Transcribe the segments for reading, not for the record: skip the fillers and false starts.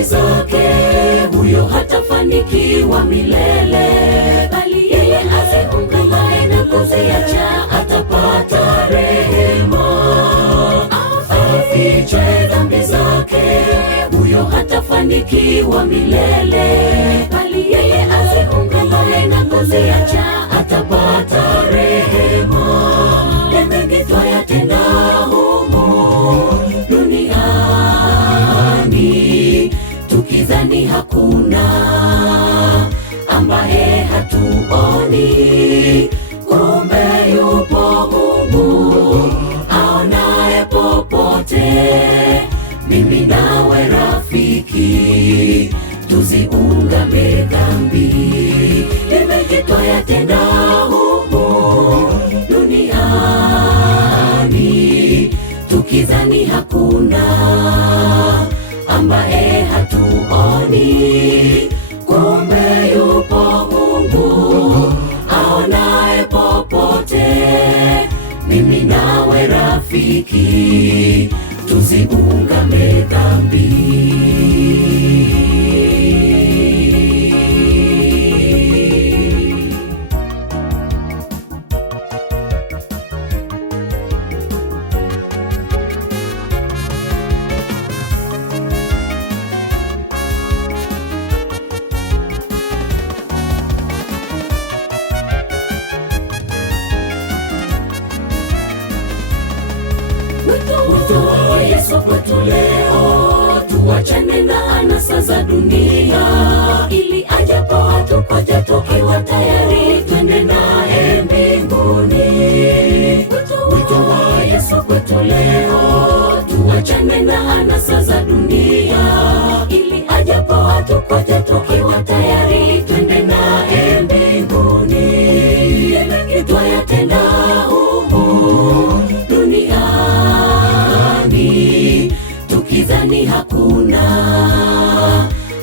dhambi zake, huyo hatafanikiwa milele, bali yeye aziungamaye na kuziacha atapata rehema. Afiche dhambi zake, huyo hatafanikiwa milele, bali yeye aziungamaye na kuziacha atapata rehema. Mengi twayatenda humu duniani, tukidhani hakuna ambaye hatuoni, kumbe yupo Mungu aonaye popote. Mimi nawe rafiki, tuziungame dhambi. Mengi twayatenda humu duniani, tukidhani hakuna ambaye hatuoni, kumbe yupo Mungu aonaye popote. Mimi nawe rafiki, tuziungame dhambi. Wito wa Yesu kwetu leo, tuachane na anasa za dunia, ili ajapo hatukoja tukiwa tayari twende naye mbinguni. Wito wa Yesu kwetu leo, tuachane na anasa za dunia, ili ajapo hatukoja tukiwa tayari twende naye mbinguni. Mengi twayatenda humu duniani, tukidhani hakuna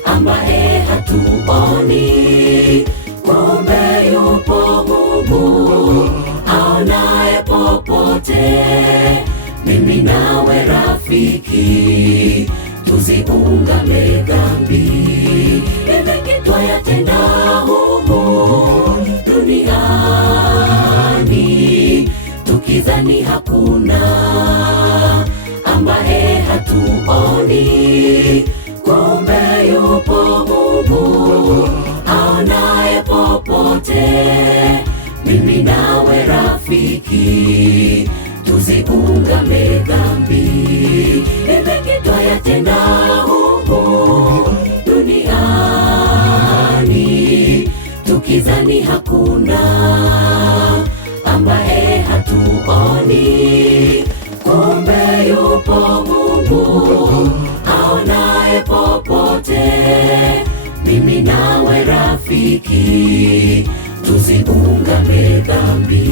ambaye hatuoni, kumbe yupo Mungu aonaye popote. Mimi nawe rafiki, tuziungame dhambi. Mengi twayatenda humu duniani, tukidhani hakuna ambaye hatuoni, kumbe yupo Mungu aonaye popote. Mimi nawe rafiki, tuziungame dhambi. Mengi twayatenda humu duniani, tukidhani hakuna ambaye hatuoni, kumbe yupo Mungu aonaye popote. Mimi nawe rafiki, tuziungame dhambi.